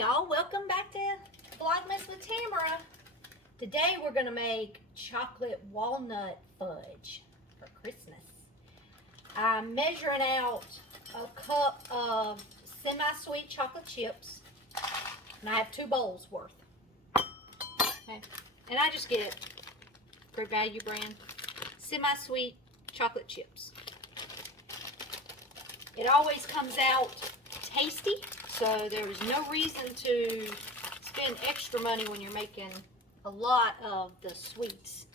y'all, welcome back to Vlogmas with Tamara. Today we're going to make chocolate walnut fudge for Christmas. I'm measuring out a cup of semi-sweet chocolate chips, and I have 2 bowls worth. Okay. And I just get Great Value brand semi-sweet chocolate chips. It always comes out tasty, so there is no reason to spend extra money when you're making a lot of the sweets,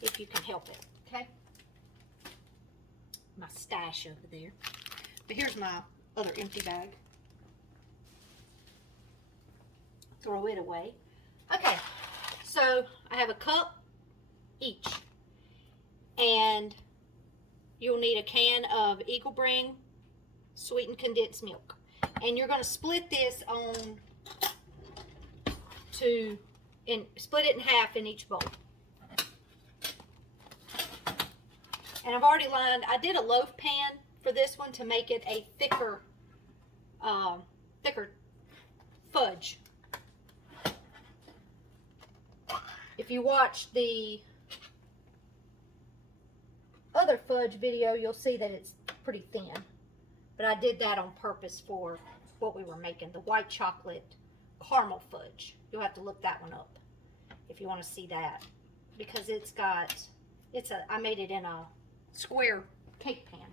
if you can help it, okay? My stash over there. But here's my other empty bag. Throw it away. Okay, so I have a cup each, and you'll need a can of Eagle Brand sweetened condensed milk. And you're going to split this split it in half in each bowl. And I've already lined, I did a loaf pan for this one to make it a thicker fudge. If you watch the other fudge video, you'll see that it's pretty thin. But I did that on purpose for what we were making, the white chocolate caramel fudge. You'll have to look that one up if you want to see that, because I made it in a square cake pan.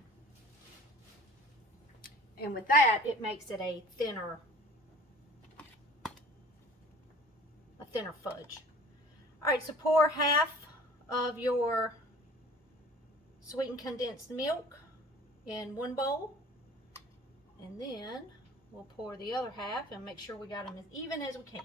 And with that, it makes it a thinner fudge. All right, so pour half of your sweetened condensed milk in one bowl. And then we'll pour the other half and make sure we got them as even as we can.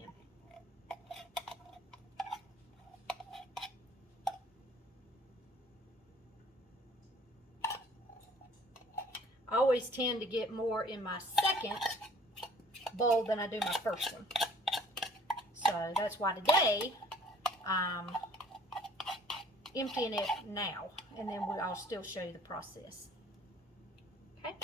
I always tend to get more in my second bowl than I do my first one. So that's why today I'm emptying it now, and then I'll still show you the process. Okay.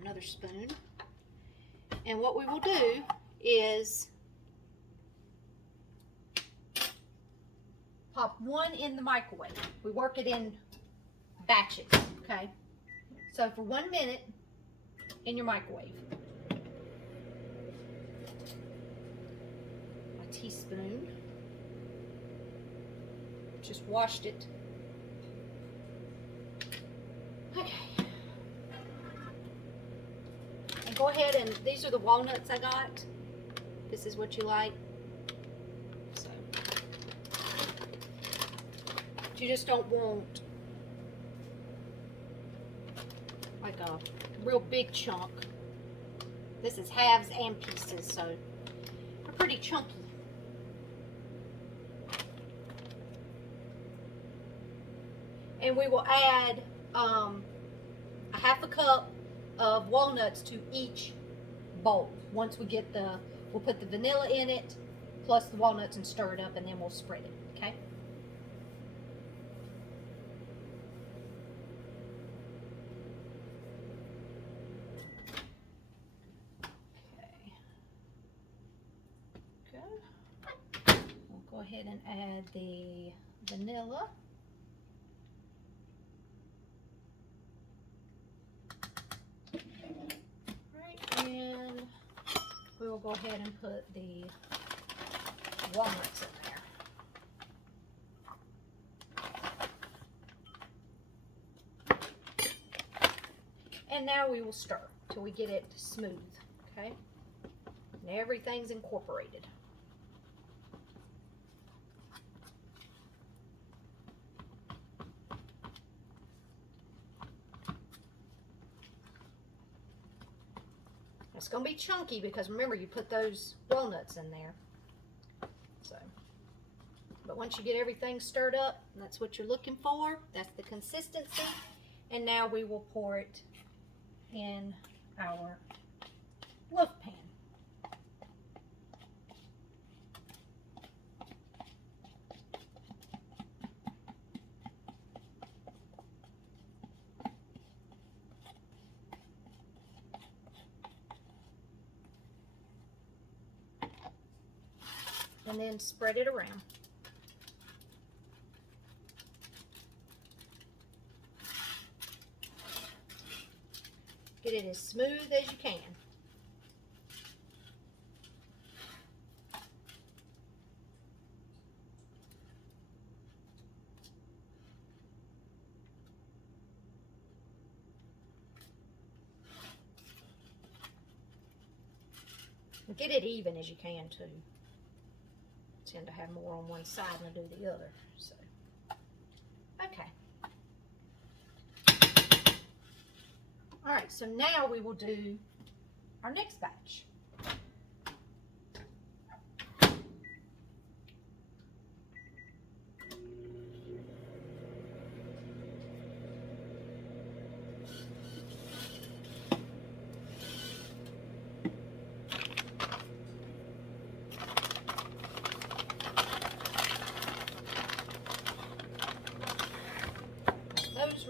Another spoon, and what we will do is pop one in the microwave. We work it in batches, okay? So for 1 minute in your microwave. A teaspoon. Just washed it. Okay. Go ahead, and these are the walnuts I got. This is what you like. So, you just don't want like a real big chunk. This is halves and pieces, so they're pretty chunky. And we will add a half a cup of walnuts to each bowl. Once we get we'll put the vanilla in it, plus the walnuts, and stir it up, and then we'll spread it, okay? Okay. Good. We'll go ahead and add the vanilla. And we will go ahead and put the walnuts in there. And now we will stir till we get it smooth, okay? And everything's incorporated. It's going to be chunky because remember, you put those walnuts in there. So, but once you get everything stirred up, and that's what you're looking for, that's the consistency. And now we will pour it in our loaf pan. and then spread it around. Get it as smooth as you can. Get it even as you can too. I tend to have more on one side than I do the other. So, okay. All right, so now we will do our next batch.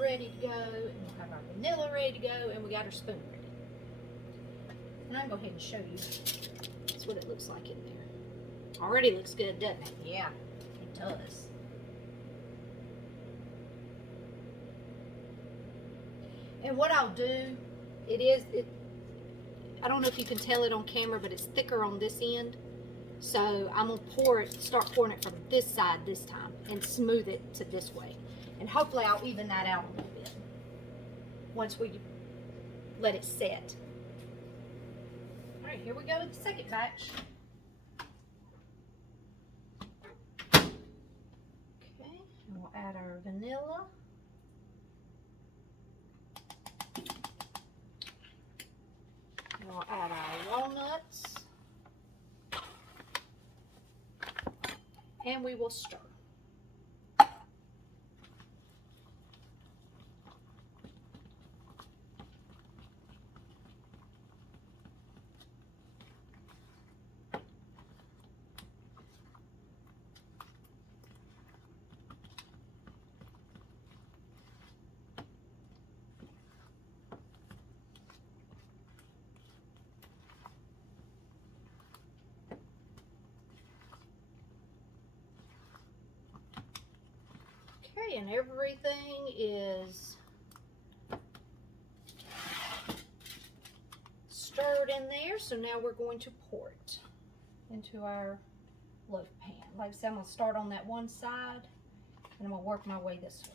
Ready to go, and we'll have our vanilla ready to go, and we got our spoon ready. And I'll go ahead and show you. That's what it looks like in there. Already looks good, doesn't it? Yeah, it does. And what I'll do, I don't know if you can tell it on camera, but it's thicker on this end. So I'm gonna start pouring it from this side this time, and smooth it to this way. And hopefully I'll even that out a little bit once we let it set. All right, here we go with the second batch. Okay, and we'll add our vanilla. And we'll add our walnuts. And we will stir. Okay, and everything is stirred in there, so now we're going to pour it into our loaf pan. Like I said, I'm going to start on that one side, and I'm going to work my way this way.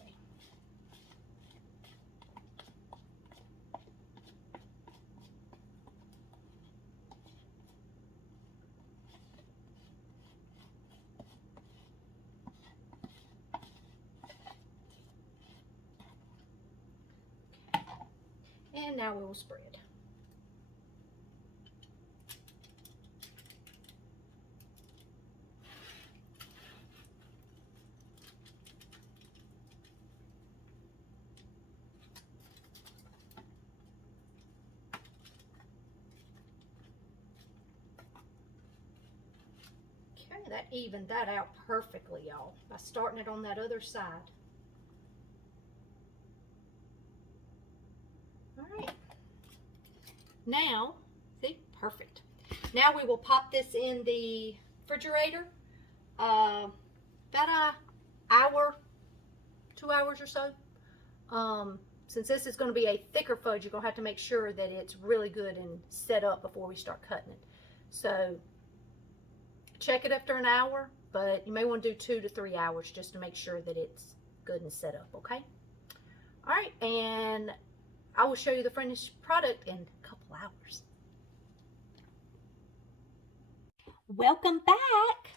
And now we will spread. Okay, that evened that out perfectly, y'all, by starting it on that other side. All right. Now, see, perfect. Now we will pop this in the refrigerator about an hour, 2 hours or so. Since this is going to be a thicker fudge, you're going to have to make sure that it's really good and set up before we start cutting it. So check it after an hour, but you may want to do 2 to 3 hours just to make sure that it's good and set up, okay? All right, and I will show you the finished product in a couple hours. Welcome back.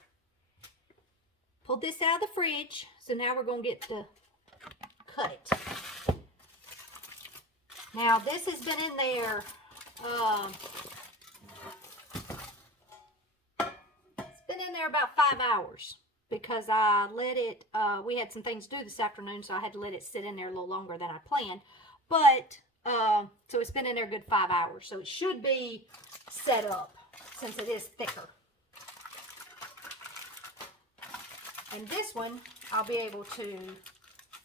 Pulled this out of the fridge, so now we're going to get to cut it. Now this has been in there, it's been in there about 5 hours because I let it, we had some things to do this afternoon, so I had to let it sit in there a little longer than I planned. But so it's been in there a good 5 hours. So it should be set up since it is thicker. And this one, I'll be able to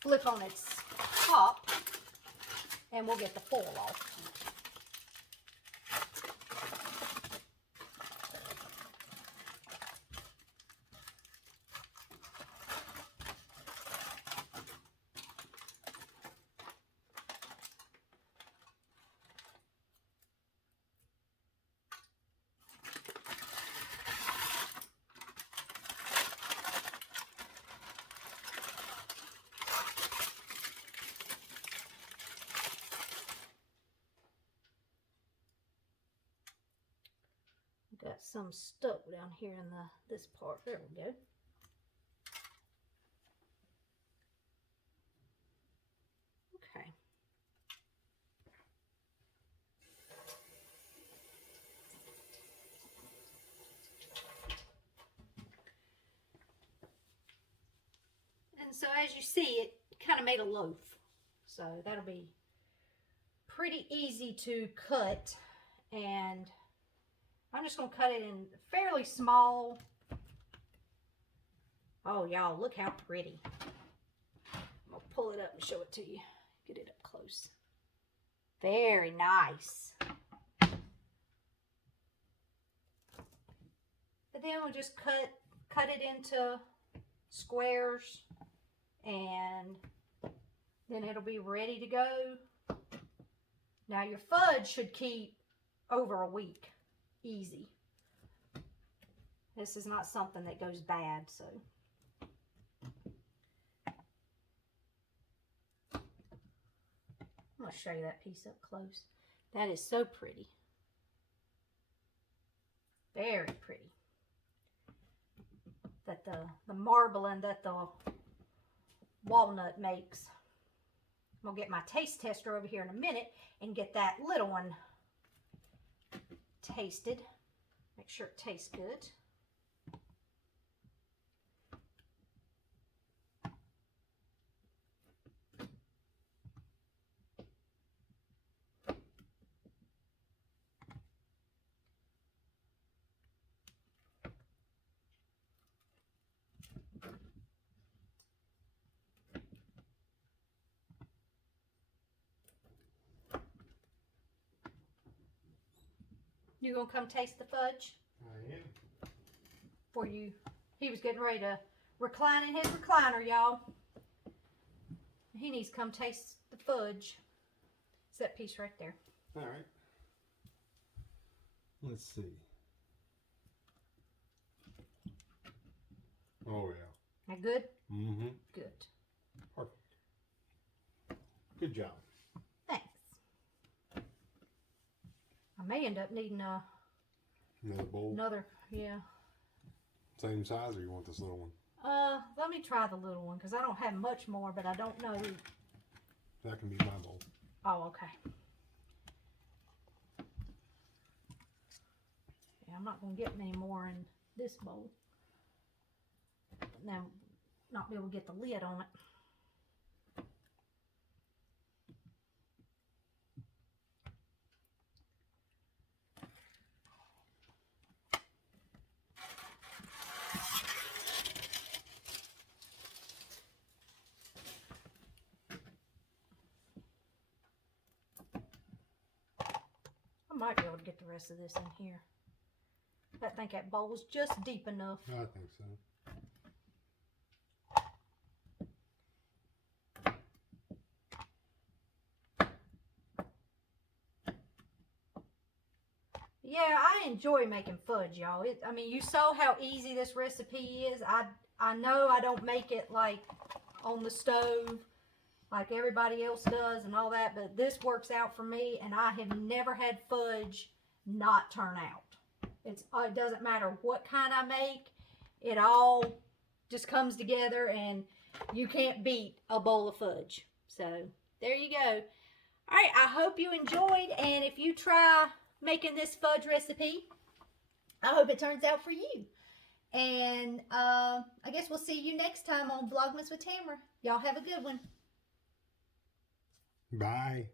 flip on its top and we'll get the foil off. some stuck down here in this part. There we go. Okay. And so as you see, it kind of made a loaf. So that'll be pretty easy to cut. And I'm just going to cut it in fairly small. Oh, y'all, look how pretty. I'm going to pull it up and show it to you. Get it up close. Very nice. But then we'll just cut it into squares, and then it'll be ready to go. Now your fudge should keep over a week. Easy. This is not something that goes bad, so. I'm going to show you that piece up close. That is so pretty. Very pretty. That the marbling that the walnut makes. I'm going to get my taste tester over here in a minute and get that little one tasted. Make sure it tastes good. You gonna come taste the fudge? I am. For you. He was getting ready to recline in his recliner, y'all. He needs to come taste the fudge. It's that piece right there. All right. Let's see. Oh, yeah. That good? Mm-hmm. Good. Perfect. Good job. Thanks. I may end up needing Another bowl? another, yeah. Same size, or you want this little one? Let me try the little one, because I don't have much more, but I don't know. That can be my bowl. Oh, okay. Yeah, I'm not going to get many more in this bowl. Now, not be able to get the lid on it. I might be able to get the rest of this in here. I think that bowl's just deep enough. I think so. Yeah, I enjoy making fudge, y'all. I mean, you saw how easy this recipe is. I know I don't make it like on the stove like everybody else does and all that, but this works out for me, and I have never had fudge not turn out. It doesn't matter what kind I make. It all just comes together, and you can't beat a bowl of fudge. So, there you go. All right, I hope you enjoyed, and if you try making this fudge recipe, I hope it turns out for you. And I guess we'll see you next time on Vlogmas with Tamara. Y'all have a good one. Bye.